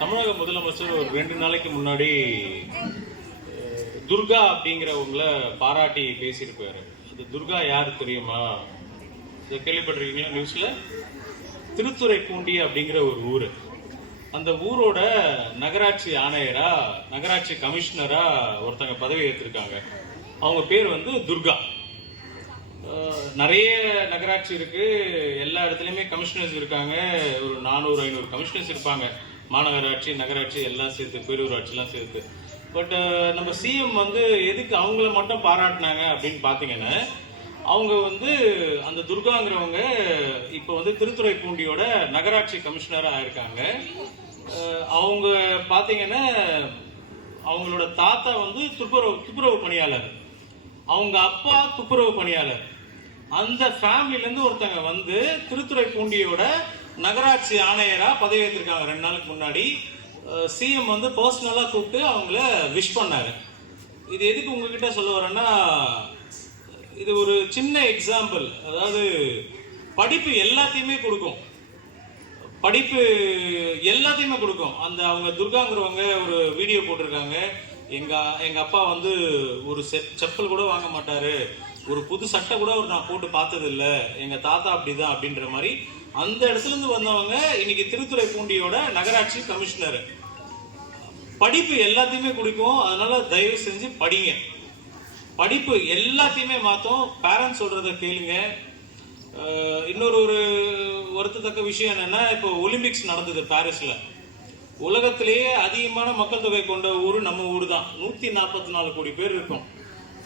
தமிழக முதலமைச்சர் ஒரு 2 நாளைக்கு முன்னாடி துர்கா அப்படிங்கிறவங்கள பாராட்டி பேசியிருப்பாரு. அது துர்கா யாரு தெரியுமா? இதை கேள்விப்பட்டிருக்கீங்களா? நியூஸ்ல திருத்துறைப்பூண்டி அப்படிங்கிற ஒரு ஊரு. அந்த ஊரோட நகராட்சி ஆணையரா, நகராட்சி கமிஷனரா ஒருத்தங்க பதவி ஏற்றிருக்காங்க. அவங்க பேர் வந்து துர்கா. நிறைய நகராட்சி இருக்கு, எல்லா இடத்துலயுமே கமிஷனர்ஸ் இருக்காங்க. ஒரு 400-500 கமிஷனர்ஸ் இருப்பாங்க. மாநகராட்சி, நகராட்சி எல்லாம் சேர்த்து, பேரூராட்சி எல்லாம் சேர்த்து. பட் நம்ம சிஎம் வந்து எதுக்கு அவங்கள மட்டும் பாராட்டினாங்க அப்படின்னு பாத்தீங்கன்னா, அவங்க வந்து அந்த துர்காங்கிறவங்க இப்ப வந்து திருத்துறைப்பூண்டியோட நகராட்சி கமிஷனரா ஆயிருக்காங்க. அவங்க பாத்தீங்கன்னா அவங்களோட தாத்தா வந்து துப்புரவு பணியாளர், அவங்க அப்பா துப்புரவு பணியாளர். அந்த ஃபேமிலில இருந்து ஒருத்தங்க வந்து திருத்துறைப்பூண்டியோட நகராட்சி ஆணையரா பதவி ஏற்றிருக்காங்க 2 நாளுக்கு முன்னாடி. சிஎம் வந்து பர்சனலா கூப்பிட்டு அவங்கள விஷ் பண்ணாரு. இது எதுக்கு உங்ககிட்ட சொல்ல வரேன்னா, இது ஒரு சின்ன எக்ஸாம்பிள். அதாவது படிப்பு எல்லாத்தையுமே கொடுக்கும், படிப்பு எல்லாத்தையுமே கொடுக்கும். அந்த அவங்க துர்காங்கிறவங்க ஒரு வீடியோ போட்டிருக்காங்க. எங்க அப்பா வந்து ஒரு செப்பல் கூட வாங்க மாட்டாரு, ஒரு புது சட்டை கூட நான் போட்டு பார்த்தது இல்ல, எங்க தாத்தா அப்படிதான் அப்படின்ற மாதிரி அந்த இடத்துல இருந்து வந்தவங்க இன்னைக்கு திருத்துறைப்பூண்டியோட நகராட்சி கமிஷனர். படிப்பு எல்லாத்தையுமே கொடுக்கும். அதனால தயவு செஞ்சு படிங்க. படிப்பு எல்லாத்தையுமே மாத்தோம். பேரண்ட்ஸ் சொல்றத கேளுங்க. இன்னொரு வருத்தத்தக்க விஷயம் என்னன்னா, இப்போ ஒலிம்பிக்ஸ் நடந்தது பாரிஸ்ல. உலகத்திலேயே அதிகமான மக்கள் தொகை கொண்ட ஊரு நம்ம ஊர் தான். 144 கோடி பேர் இருக்கும்.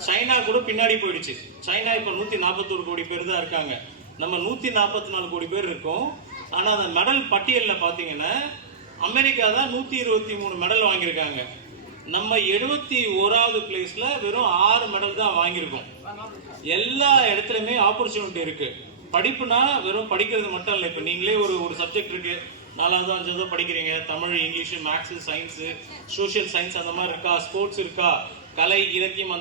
சைனா கூட பின்னாடி போயிடுச்சு. சைனா இப்ப 141 கோடி பேர் தான் இருக்காங்க. நம்ம 144 கோடி பேர் இருக்கோம். ஆனா அந்த மெடல் பட்டியல்ல பாத்தீங்கன்னா அமெரிக்கா தான் 123 மெடல் வாங்கியிருக்காங்க. நம்ம 71வது பிளேஸ்ல வெறும் 6 மெடல் தான் வாங்கியிருக்கோம். எல்லா இடத்துலயுமே ஆப்பர்ச்சுனிட்டி இருக்கு. படிப்புனா வெறும் படிக்கிறது மட்டும் இல்லை. இப்ப நீங்களே ஒரு சப்ஜெக்ட் இருக்கு, 4வது 5வது படிக்கிறீங்க, Tamil, English, maths, science, social science அந்த மாதிரி இருக்கா, ஸ்போர்ட்ஸ் இருக்கா, கலை, இலக்கியம் அந்த